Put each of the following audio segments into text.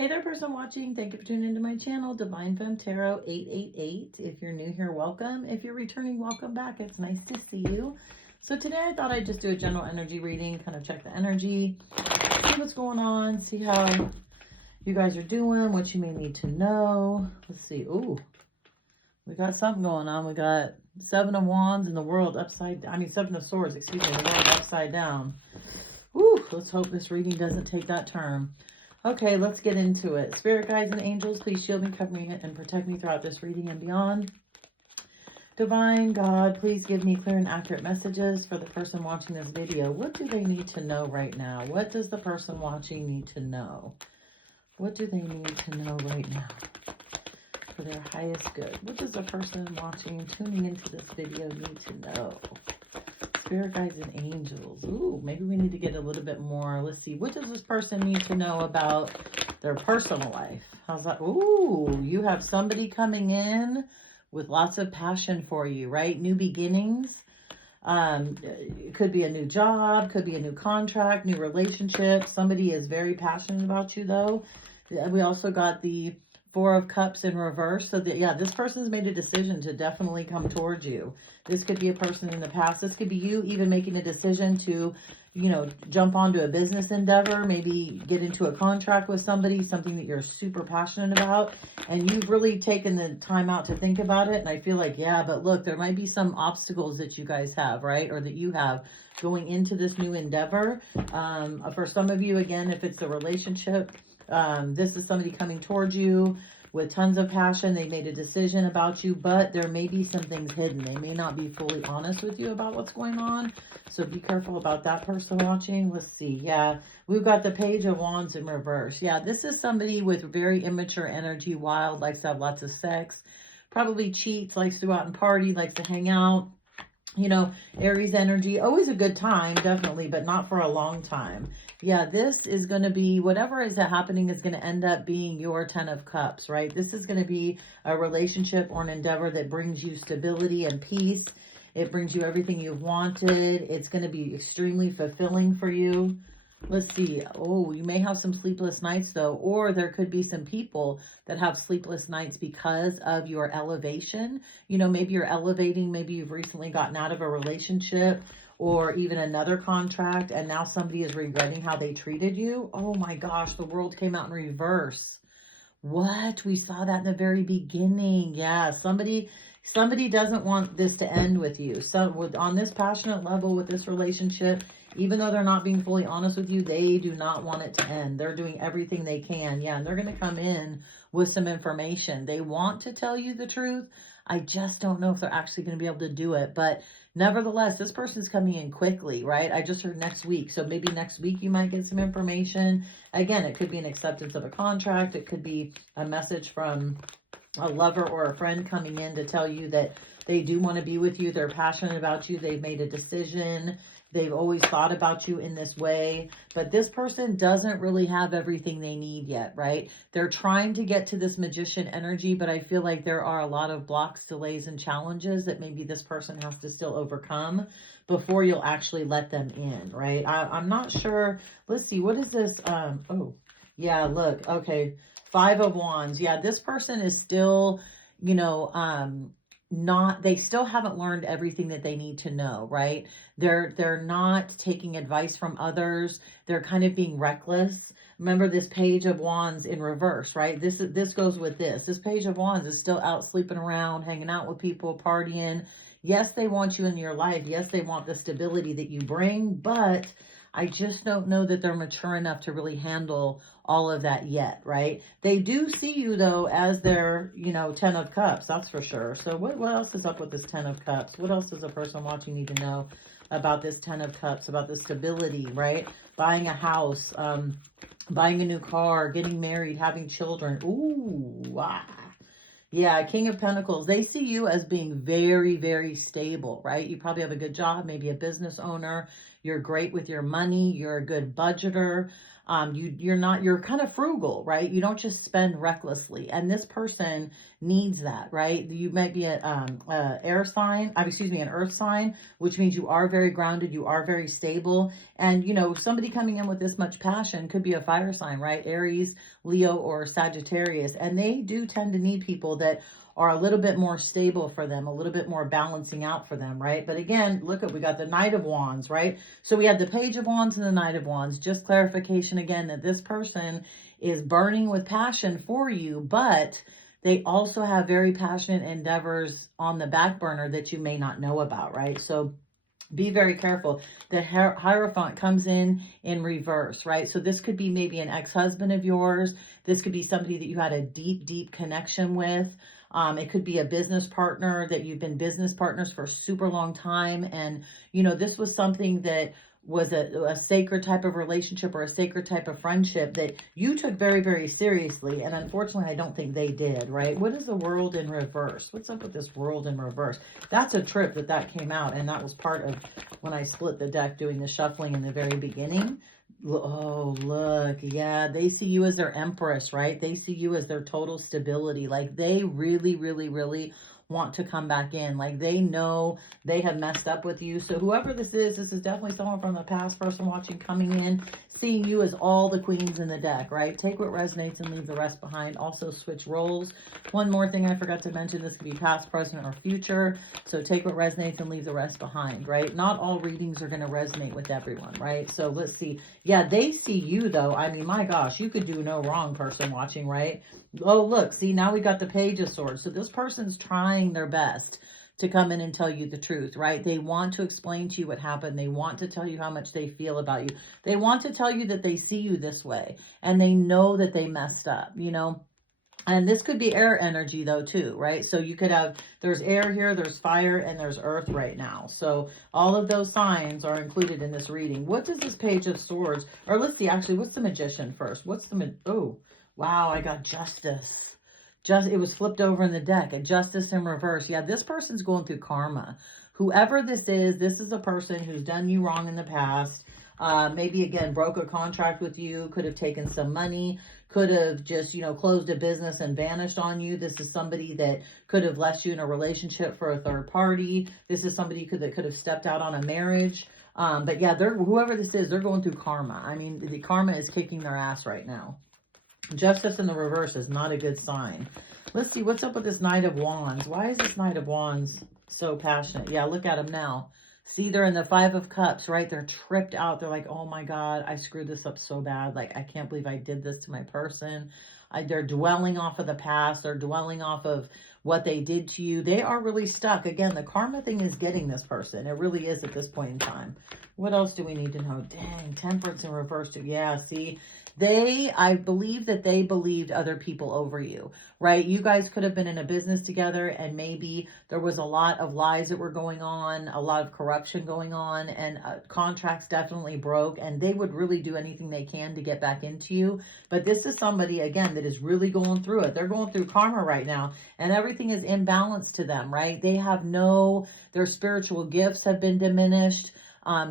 Hey there, person watching. Thank you for tuning into my channel, Divine Femme Tarot 888. If you're new here, welcome. If you're returning, welcome back. It's nice to see you. So today I thought I'd just do a general energy reading, kind of check the energy, see what's going on, see how you guys are doing, what you may need to know. Let's see. Ooh, we got something going on. We got Seven of Wands in the world upside down. I mean, Seven of Swords, excuse me, the world upside down. Ooh, let's hope this reading doesn't take that turn. Okay, let's get into it. Spirit guides and angels, please shield me, cover me, and protect me throughout this reading and beyond. Divine God, please give me clear and accurate messages for the person watching this video. What do they need to know right now? What does the person watching need to know? What do they need to know right now for their highest good? What does the person watching, tuning into this video need to know? Spirit guides and angels. Ooh, maybe we need to get a little bit more. Let's see. What does this person need to know about their personal life? How's that? Ooh, you have somebody coming in with lots of passion for you, right? New beginnings. It could be a new job, could be a new contract, new relationship. Somebody is very passionate about you, though. We also got the Four of Cups in reverse. So that, yeah, this person's made a decision to definitely come towards you. This could be a person in the past. This could be you even making a decision to, you know, jump onto a business endeavor, maybe get into a contract with somebody, something that you're super passionate about. And you've really taken the time out to think about it. And I feel like, yeah, but look, there might be some obstacles that you guys have, right? Or that you have going into this new endeavor. For some of you, again, if it's a relationship, this is somebody coming towards you with tons of passion. They made a decision about you, but there may be some things hidden. They may not be fully honest with you about what's going on. So be careful about that person watching. Let's see. Yeah, we've got the Page of Wands in reverse. Yeah, this is somebody with very immature energy, wild, likes to have lots of sex, probably cheats, likes to go out and party, likes to hang out. You know, Aries energy, always a good time, definitely, but not for a long time. Yeah, this is going to be, whatever is happening is going to end up being your 10 of Cups, right? This is going to be a relationship or an endeavor that brings you stability and peace. It brings you everything you've wanted. It's going to be extremely fulfilling for you. Let's see. Oh, you may have some sleepless nights though, or there could be some people that have sleepless nights because of your elevation. You know, maybe you're elevating, maybe you've recently gotten out of a relationship or even another contract, and now somebody is regretting how they treated you. Oh my gosh, the world came out in reverse. What? We saw that in the very beginning. Yeah, somebody doesn't want this to end with you. So on this passionate level with this relationship, even though they're not being fully honest with you, they do not want it to end. They're doing everything they can. Yeah, and they're going to come in with some information. They want to tell you the truth. I just don't know if they're actually going to be able to do it. But nevertheless, this person's coming in quickly, right? I just heard next week. So maybe next week you might get some information. Again, it could be an acceptance of a contract. It could be a message from a lover or a friend coming in to tell you that they do want to be with you. They're passionate about you. They've made a decision. They've always thought about you in this way, but this person doesn't really have everything they need yet, right? They're trying to get to this magician energy, but I feel like there are a lot of blocks, delays, and challenges that maybe this person has to still overcome before you'll actually let them in, right? I'm not sure. Let's see. What is this? Oh, yeah, look. Okay. Five of Wands. Yeah, this person is still, you know, they still haven't learned everything that they need to know, right? They're not taking advice from others. They're kind of being reckless. Remember this Page of Wands in reverse, right? This goes with this. This Page of Wands is still out sleeping around, hanging out with people, partying. Yes, they want you in your life. Yes, they want the stability that you bring, but I just don't know that they're mature enough to really handle all of that yet, right? They do see you, though, as their, you know, 10 of Cups, that's for sure. So what else is up with this 10 of Cups? What else does a person watching need to know about this 10 of Cups, about the stability, right? Buying a house, buying a new car, getting married, having children. Ooh, wow. Yeah, King of Pentacles. They see you as being very, very stable, right? You probably have a good job, maybe a business owner. You're great with your money. You're a good budgeter. You're kind of frugal, right? You don't just spend recklessly. And this person needs that, right? You might be a air sign, excuse me, an earth sign, which means you are very grounded, you are very stable. And, somebody coming in with this much passion could be a fire sign, right? Aries, Leo, or Sagittarius. And they do tend to need people that are a little bit more stable for them, a little bit more balancing out for them, right? But again, look at, we got the Knight of Wands, right? So we had the Page of Wands and the Knight of Wands. Just clarification again that this person is burning with passion for you, but they also have very passionate endeavors on the back burner that you may not know about, right? So be very careful. The Hierophant comes in reverse, right? So this could be maybe an ex-husband of yours. This could be somebody that you had a deep, deep connection with. It could be a business partner that you've been business partners for a super long time. And, this was something that was a sacred type of relationship or a sacred type of friendship that you took very, very seriously. And unfortunately, I don't think they did, right? What is the World in reverse? What's up with this World in reverse? That's a trip that came out. And that was part of when I split the deck doing the shuffling in the very beginning. Oh, look. Yeah, they see you as their empress, right? They see you as their total stability. Like they really, really, really want to come back in. Like they know they have messed up with you. So whoever this is definitely someone from the past person watching coming in, seeing you as all the queens in the deck, right? Take what resonates and leave the rest behind. Also switch roles. One more thing I forgot to mention, this could be past, present, or future. So take what resonates and leave the rest behind, right? Not all readings are going to resonate with everyone, right? So let's see. Yeah, they see you though. I mean, my gosh, you could do no wrong, person watching, right? Oh, look, see, now we got the Page of Swords. So this person's trying their best to come in and tell you the truth, right? They want to explain to you what happened. They want to tell you how much they feel about you. They want to tell you that they see you this way and they know that they messed up, And this could be air energy though too, right? So you could have, there's air here, there's fire, and there's earth right now. So all of those signs are included in this reading. What does this Page of Swords, or let's see, actually, what's the Magician first? Oh, wow, I got Justice. It was flipped over in the deck. A Justice in reverse. Yeah, this person's going through karma. Whoever this is a person who's done you wrong in the past. Maybe, again, broke a contract with you, could have taken some money, could have just, closed a business and vanished on you. This is somebody that could have left you in a relationship for a third party. This is somebody that could have stepped out on a marriage. But yeah, whoever this is, they're going through karma. I mean, the karma is kicking their ass right now. Justice in the reverse is not a good sign. Let's see, what's up with this Knight of Wands? Why is this Knight of Wands so passionate? Yeah, look at him now. See, they're in the Five of Cups, right? They're tripped out. They're like, oh my God, I screwed this up so bad. Like, I can't believe I did this to my person. They're dwelling off of the past. They're dwelling off of what they did to you. They are really stuck. Again, the karma thing is getting this person. It really is at this point in time. What else do we need to know? Dang, Temperance in reverse. Yeah, see, I believe that they believed other people over you, right? You guys could have been in a business together and maybe there was a lot of lies that were going on, a lot of corruption going on, and contracts definitely broke, and they would really do anything they can to get back into you. But this is somebody, again, that is really going through it. They're going through karma right now, and everything is imbalance to them, right? They have their spiritual gifts have been diminished.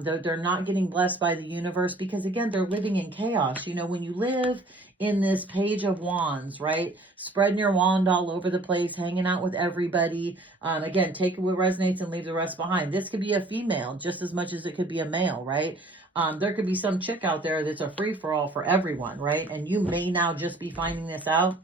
They're not getting blessed by the universe because, again, they're living in chaos. When you live in this Page of Wands, right? Spreading your wand all over the place, hanging out with everybody. Again, take what resonates and leave the rest behind. This could be a female just as much as it could be a male, right? There could be some chick out there that's a free-for-all for everyone, right? And you may now just be finding this out,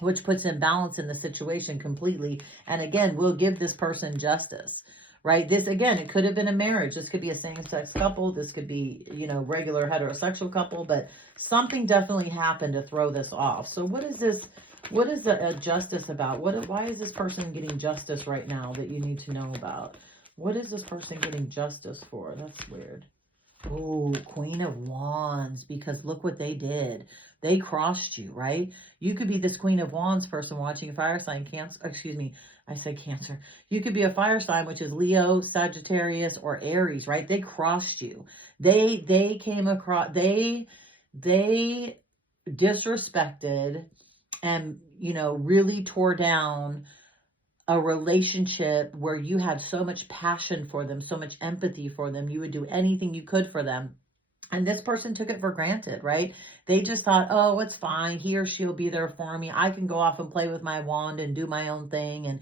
which puts imbalance in the situation completely. And again, we'll give this person justice. Right? This, again, it could have been a marriage. This could be a same-sex couple. This could be, regular heterosexual couple, but something definitely happened to throw this off. So what is this? What is the justice about? Why is this person getting justice right now that you need to know about? What is this person getting justice for? That's weird. Oh, Queen of Wands, because look what they did. They crossed you, right? You could be this Queen of Wands person watching a fire sign, Cancer. Excuse me, I said Cancer. You could be a fire sign, which is Leo, Sagittarius, or Aries, right? They crossed you. They came across, they disrespected and, really tore down a relationship where you had so much passion for them, so much empathy for them. You would do anything you could for them. And this person took it for granted, right? They just thought, oh, it's fine. He or she'll be there for me. I can go off and play with my wand and do my own thing. And,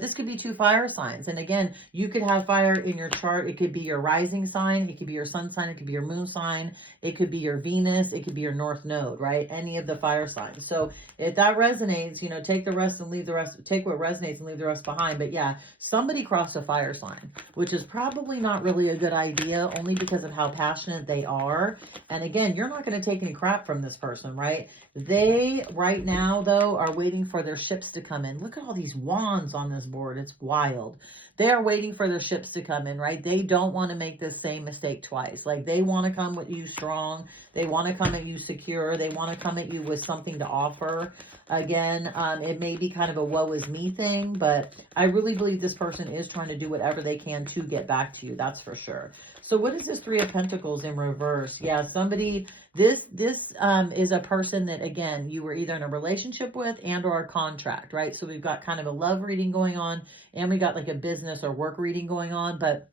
this could be 2 fire signs. And again, you could have fire in your chart. It could be your rising sign. It could be your sun sign. It could be your moon sign. It could be your Venus. It could be your North Node, right? Any of the fire signs. So if that resonates, take the rest and leave the rest. Take what resonates and leave the rest behind. But yeah, somebody crossed a fire sign, which is probably not really a good idea, only because of how passionate they are. And again, you're not going to take any crap from this person, right? They, right now, though, are waiting for their ships to come in. Look at all these wands on this board. It's wild. They are waiting for their ships to come in, right? They don't want to make this same mistake twice. Like, they want to come with you strong. They want to come at you secure. They want to come at you with something to offer. Again, it may be kind of a woe is me thing, but I really believe this person is trying to do whatever they can to get back to you. That's for sure. So what is this 3 of Pentacles in reverse? Yeah, somebody, this is a person that, again, you were either in a relationship with and or a contract, right? So we've got kind of a love reading going on, and we got like a business or work reading going on, but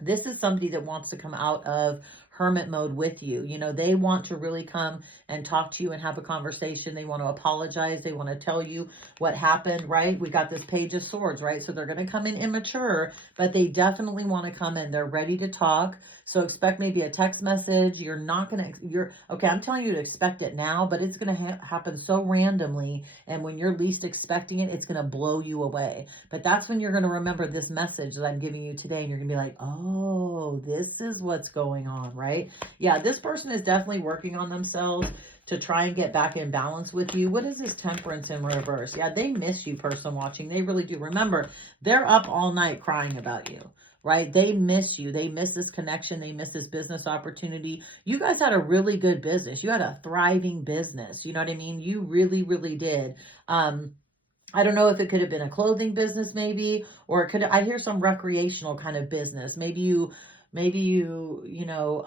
this is somebody that wants to come out of hermit mode with you. They want to really come and talk to you and have a conversation. They want to apologize. They want to tell you what happened, right? We got this Page of Swords, right? So they're going to come in immature, but they definitely want to come in. They're ready to talk. So expect maybe a text message. You're not going to, okay, I'm telling you to expect it now, but it's going to happen so randomly. And when you're least expecting it, it's going to blow you away. But that's when you're going to remember this message that I'm giving you today. And you're going to be like, oh, this is what's going on, right? Yeah, this person is definitely working on themselves to try and get back in balance with you. What is this Temperance in reverse? Yeah, they miss you, person watching. They really do. Remember, they're up all night crying about you, right? They miss you. They miss this connection. They miss this business opportunity. You guys had a really good business. You had a thriving business. You know what I mean? You really, really did. I don't know if it could have been a clothing business maybe, or it could, I hear some recreational kind of business. Maybe you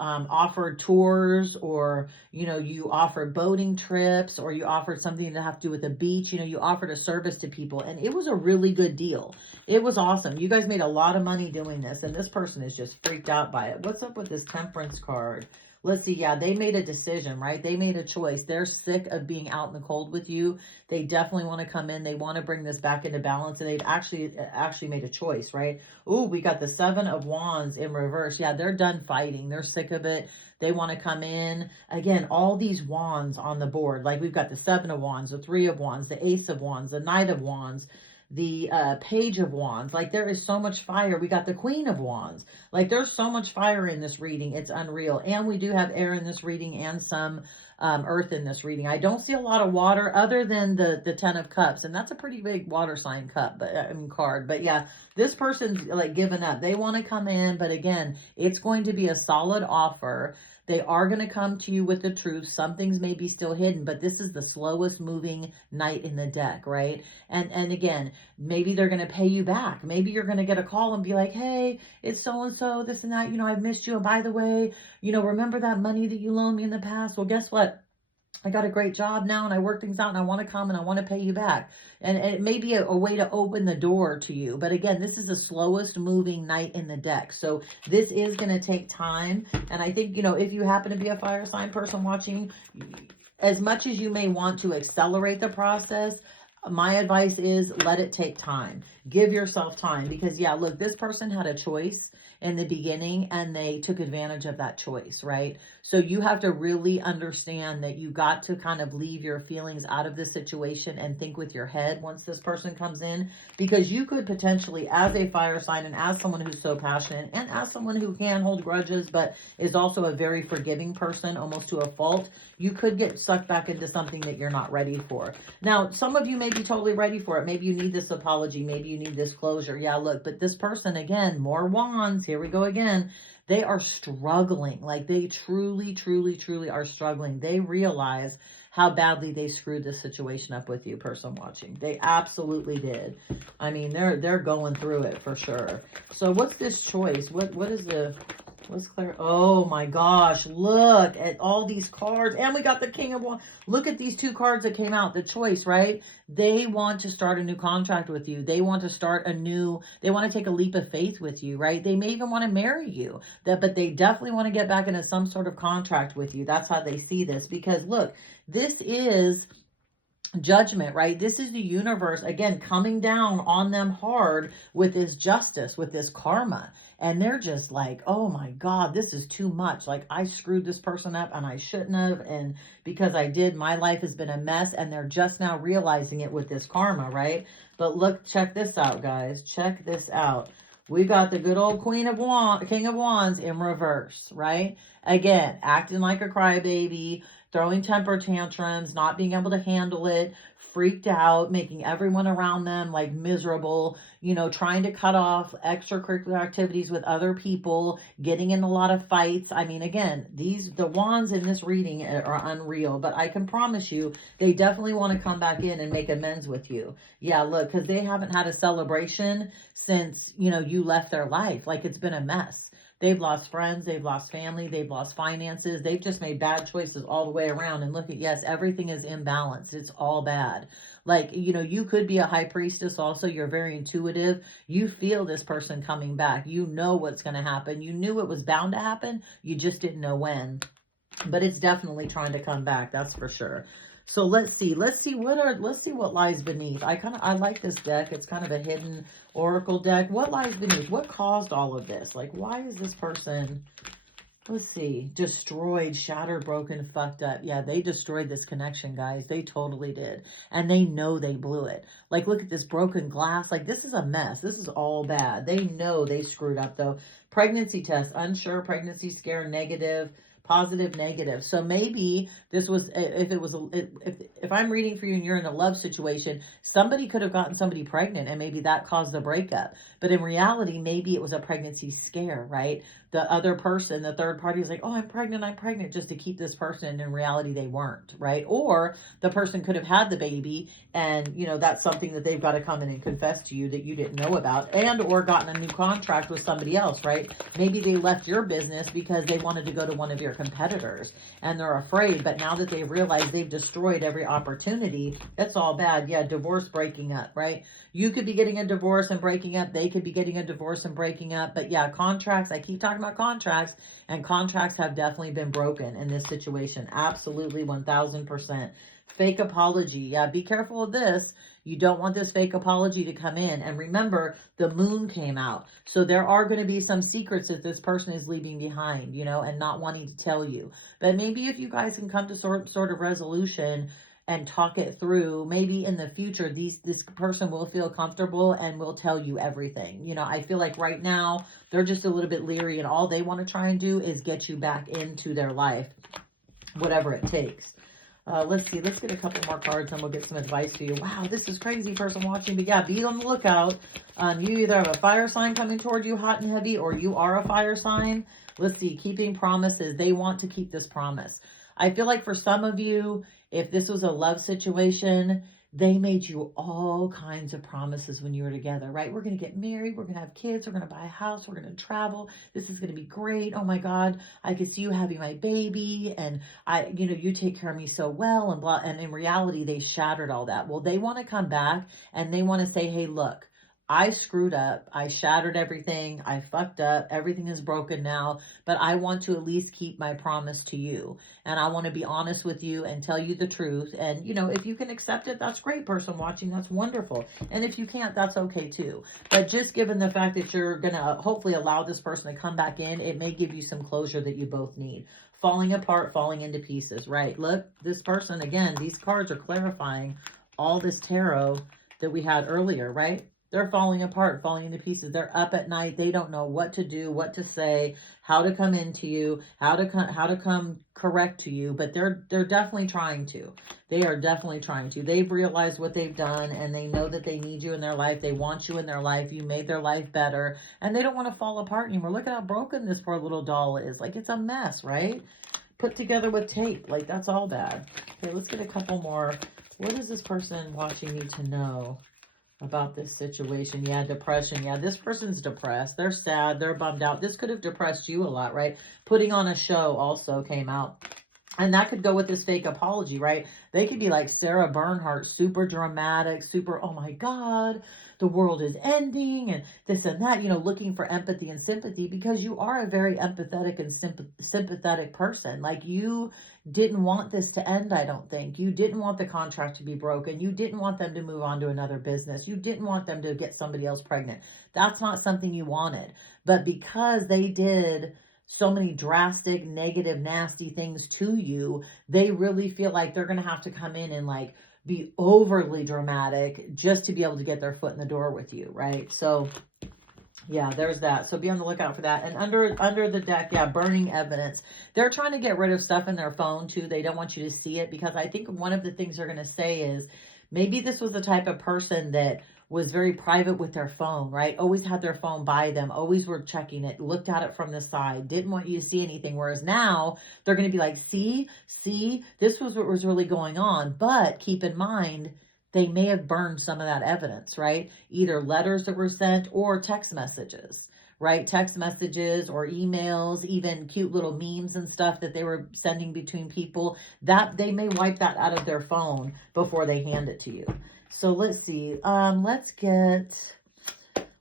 offered tours, or, you offered boating trips, or you offered something to have to do with the beach. You offered a service to people, and it was a really good deal. It was awesome. You guys made a lot of money doing this, and this person is just freaked out by it. What's up with this Temperance card? Let's see. Yeah, they made a decision, right? They made a choice. They're sick of being out in the cold with you. They definitely want to come in. They want to bring this back into balance, and they've actually made a choice, right? Ooh, we got the 7 of Wands in reverse. Yeah, they're done fighting. They're sick of it. They want to come in. Again, all these wands on the board. Like, we've got the 7 of Wands, the 3 of Wands, the Ace of Wands, the Knight of Wands, the Page of Wands. Like, there is so much fire. We got the Queen of Wands. Like, there's so much fire in this reading. It's unreal. And we do have air in this reading and some earth in this reading. I don't see a lot of water other than the 10 of Cups. And that's a pretty big water sign card. But yeah, this person's like given up. They want to come in. But again, it's going to be a solid offer. They are going to come to you with the truth. Some things may be still hidden, but this is the slowest moving knight in the deck, right? And again, maybe they're going to pay you back. Maybe you're going to get a call and be like, hey, it's so-and-so, this and that. I've missed you. And by the way, remember that money that you loaned me in the past? Well, guess what? I got a great job now, and I work things out, and I want to come and I want to pay you back. And it may be a way to open the door to you. But again, this is the slowest moving knight in the deck. So this is going to take time. And I think, if you happen to be a fire sign person watching, as much as you may want to accelerate the process, my advice is let it take time. Give yourself time, because yeah, look, this person had a choice in the beginning and they took advantage of that choice, right? So you have to really understand that you got to kind of leave your feelings out of this situation and think with your head once this person comes in, because you could potentially, as a fire sign and as someone who's so passionate and as someone who can hold grudges but is also a very forgiving person, almost to a fault, you could get sucked back into something that you're not ready for. Now, some of you may be totally ready for it. Maybe you need this apology. Maybe you need this closure. Yeah, look, but this person, again, more wands. Here we go again. They are struggling. Like, they truly, truly, truly are struggling. They realize how badly they screwed this situation up with you, person watching. They absolutely did. I mean, they're going through it for sure. So what's this choice? What is the Let's clear. Oh my gosh, look at all these cards. And we got the King of Wands. Look at these two cards that came out. The choice, right? They want to start a new contract with you. They want to start they want to take a leap of faith with you, right? They may even want to marry you. But they definitely want to get back into some sort of contract with you. That's how they see this. Because look, this is judgment, right? This is the universe, again, coming down on them hard with this justice, with this karma. And they're just like, oh my God, this is too much. Like, I screwed this person up and I shouldn't have. And because I did, my life has been a mess. And they're just now realizing it with this karma, right? But look, check this out, guys. Check this out. We got the good old King of Wands in reverse, right? Again, acting like a crybaby, throwing temper tantrums, not being able to handle it, freaked out, making everyone around them like miserable, you know, trying to cut off extracurricular activities with other people, getting in a lot of fights. I mean, again, the wands in this reading are unreal, but I can promise you, they definitely want to come back in and make amends with you. Yeah, look, because they haven't had a celebration since, you know, you left their life. Like, it's been a mess. They've lost friends, they've lost family, they've lost finances, they've just made bad choices all the way around. And look at, yes, everything is imbalanced. It's all bad. Like, you know, you could be a high priestess also. You're very intuitive. You feel this person coming back. You know what's going to happen. You knew it was bound to happen. You just didn't know when. But it's definitely trying to come back. That's for sure. So let's see what lies beneath. I like this deck. It's kind of a hidden oracle deck. What lies beneath? What caused all of this? Like, why is this person, let's see, destroyed, shattered, broken, fucked up? Yeah, they destroyed this connection, guys. They totally did. And they know they blew it. Like, look at this broken glass. Like, this is a mess. This is all bad. They know they screwed up, though. Pregnancy test, unsure, pregnancy scare, negative, positive, negative. So maybe this was, if I'm reading for you and you're in a love situation, somebody could have gotten somebody pregnant and maybe that caused the breakup. But in reality, maybe it was a pregnancy scare, right? The other person, the third party is like, oh, I'm pregnant, just to keep this person. And in reality, they weren't, right? Or the person could have had the baby and, you know, that's something that they've got to come in and confess to you that you didn't know about, and or gotten a new contract with somebody else, right? Maybe they left your business because they wanted to go to one of your competitors and they're afraid, but now that they realize they've destroyed every opportunity, it's all bad. Yeah, divorce, breaking up, right? You could be getting a divorce and breaking up. They could be getting a divorce and breaking up. But yeah, contracts, I keep talking about contracts, and contracts have definitely been broken in this situation. Absolutely, 1000%. Fake apology. Yeah, be careful of this. You don't want this fake apology to come in. And remember, the moon came out. So there are going to be some secrets that this person is leaving behind, you know, and not wanting to tell you. But maybe if you guys can come to sort of resolution and talk it through, maybe in the future, this person will feel comfortable and will tell you everything. You know, I feel like right now, they're just a little bit leery, and all they want to try and do is get you back into their life, whatever it takes. Let's see. Let's get a couple more cards and we'll get some advice for you. Wow, this is crazy, person watching. But yeah, be on the lookout. You either have a fire sign coming toward you hot and heavy, or you are a fire sign. Let's see. Keeping promises. They want to keep this promise. I feel like for some of you, if this was a love situation, they made you all kinds of promises when you were together, right? We're going to get married. We're going to have kids. We're going to buy a house. We're going to travel. This is going to be great. Oh my God, I could see you having my baby. And you take care of me so well and blah. And in reality, they shattered all that. Well, they want to come back and they want to say, hey, look, I screwed up. I shattered everything. I fucked up. Everything is broken now, but I want to at least keep my promise to you. And I want to be honest with you and tell you the truth. And, if you can accept it, that's great, person watching. That's wonderful. And if you can't, that's okay too. But just given the fact that you're going to hopefully allow this person to come back in, it may give you some closure that you both need. Falling apart, falling into pieces, right? Look, this person, again, these cards are clarifying all this tarot that we had earlier, right? They're falling apart, falling into pieces. They're up at night. They don't know what to do, what to say, how to come into you, how to come correct to you. But they're definitely trying to. They are definitely trying to. They've realized what they've done, and they know that they need you in their life. They want you in their life. You made their life better, and they don't want to fall apart anymore. Look at how broken this poor little doll is. Like, it's a mess, right? Put together with tape. Like, that's all bad. Okay, let's get a couple more. What does this person watching need to know? about this situation. Yeah, depression. Yeah, this person's depressed. They're sad. They're bummed out. This could have depressed you a lot, right? Putting on a show also came out. And that could go with this fake apology, right? They could be like Sarah Bernhardt, super dramatic, super, oh my God, the world is ending and this and that, looking for empathy and sympathy because you are a very empathetic and sympathetic person. Like you didn't want this to end, I don't think. You didn't want the contract to be broken. You didn't want them to move on to another business. You didn't want them to get somebody else pregnant. That's not something you wanted. But because they did so many drastic, negative, nasty things to you, they really feel like they're going to have to come in and like be overly dramatic just to be able to get their foot in the door with you, right? So yeah, there's that. So be on the lookout for that. And under the deck, yeah, burning evidence. They're trying to get rid of stuff in their phone too. They don't want you to see it because I think one of the things they're going to say is maybe this was the type of person that was very private with their phone, right? Always had their phone by them, always were checking it, looked at it from the side, didn't want you to see anything. Whereas now they're going to be like, see, this was what was really going on. But keep in mind, they may have burned some of that evidence, right? Either letters that were sent or text messages, right? Text messages or emails, even cute little memes and stuff that they were sending between people, that they may wipe that out of their phone before they hand it to you. So let's see. Let's get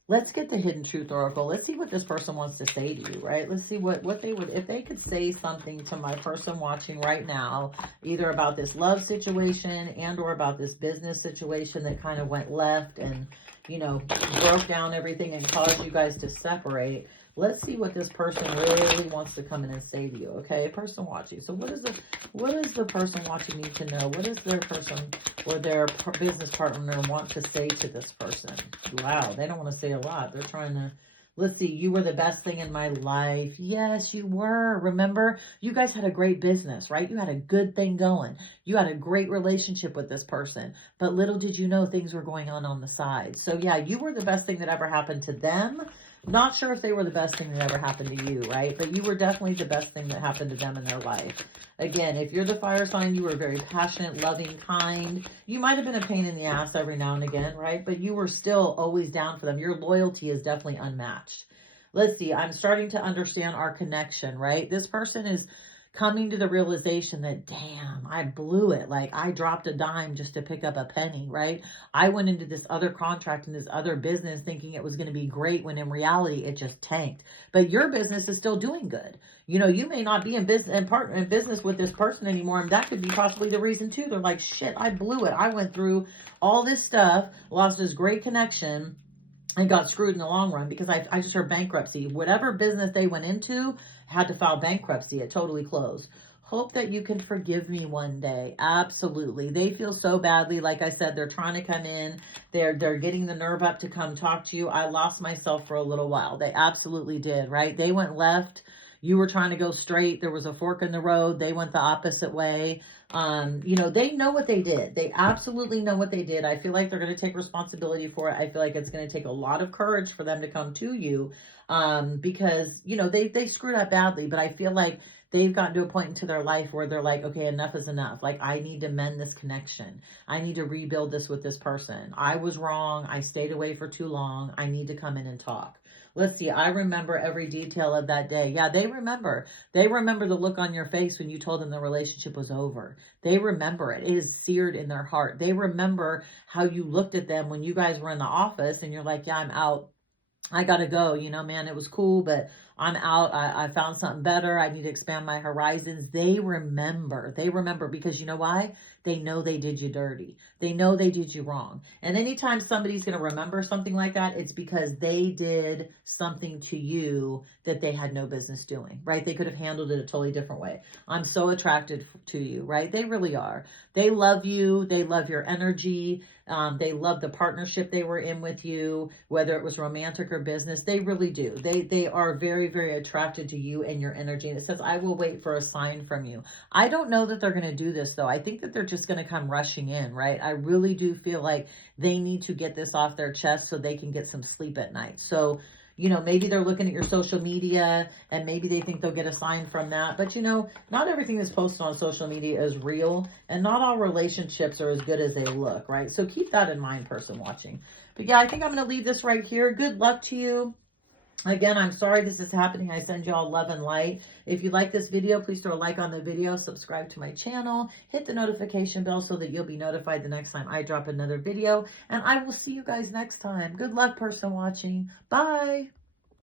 the Hidden Truth Oracle. Let's see what this person wants to say to you, right? Let's see what they would, if they could say something to my person watching right now, either about this love situation and or about this business situation that kind of went left and, broke down everything and caused you guys to separate. Let's see what this person really wants to come in and say to you, okay? Person watching. So what does the person watching need to know? What does their person or their business partner want to say to this person? Wow, they don't want to say a lot. They're trying to, let's see, you were the best thing in my life. Yes, you were. Remember, you guys had a great business, right? You had a good thing going. You had a great relationship with this person. But little did you know things were going on the side. So yeah, you were the best thing that ever happened to them. Not sure if they were the best thing that ever happened to you, right? But you were definitely the best thing that happened to them in their life. Again, if you're the fire sign, you were very passionate, loving, kind. You might have been a pain in the ass every now and again, right? But you were still always down for them. Your loyalty is definitely unmatched. Let's see. I'm starting to understand our connection, right? This person is coming to the realization that, damn, I blew it. Like I dropped a dime just to pick up a penny, right? I went into this other contract and this other business thinking it was going to be great when in reality it just tanked. But your business is still doing good. You may not be in business with this person anymore, and that could be possibly the reason too. They're like, shit, I blew it. I went through all this stuff, lost this great connection, and got screwed in the long run because I just heard bankruptcy. Whatever business they went into had to file bankruptcy. It totally closed. Hope that you can forgive me one day. Absolutely. They feel so badly. Like I said, they're trying to come in. They're getting the nerve up to come talk to you. I lost myself for a little while. They absolutely did, right? They went left. You were trying to go straight. There was a fork in the road. They went the opposite way. They know what they did. They absolutely know what they did. I feel like they're going to take responsibility for it. I feel like it's going to take a lot of courage for them to come to you, because, they screwed up badly, but I feel like they've gotten to a point into their life where they're like, okay, enough is enough. Like, I need to mend this connection. I need to rebuild this with this person. I was wrong. I stayed away for too long. I need to come in and talk. Let's see. I remember every detail of that day. Yeah, they remember. They remember the look on your face when you told them the relationship was over. They remember it. It is seared in their heart. They remember how you looked at them when you guys were in the office and you're like, yeah, I'm out. I got to go, man, it was cool, but I'm out. I found something better. I need to expand my horizons. They remember because you know why? They know they did you dirty. They know they did you wrong. And anytime somebody's going to remember something like that, it's because they did something to you that they had no business doing, right? They could have handled it a totally different way. I'm so attracted to you, right? They really are. They love you. They love your energy. They love the partnership they were in with you, whether it was romantic or business. They really do. They are very, very attracted to you and your energy. And it says, I will wait for a sign from you. I don't know that they're going to do this, though. I think that they're just going to come rushing in, right? I really do feel like they need to get this off their chest so they can get some sleep at night. So, you know, maybe they're looking at your social media and maybe they think they'll get a sign from that. But, you know, not everything that's posted on social media is real, and not all relationships are as good as they look, right? So keep that in mind, person watching. But yeah, I think I'm going to leave this right here. Good luck to you. Again, I'm sorry this is happening. I send you all love and light. If you like this video, please throw a like on the video, subscribe to my channel, hit the notification bell so that you'll be notified the next time I drop another video. And I will see you guys next time. Good luck, person watching. Bye.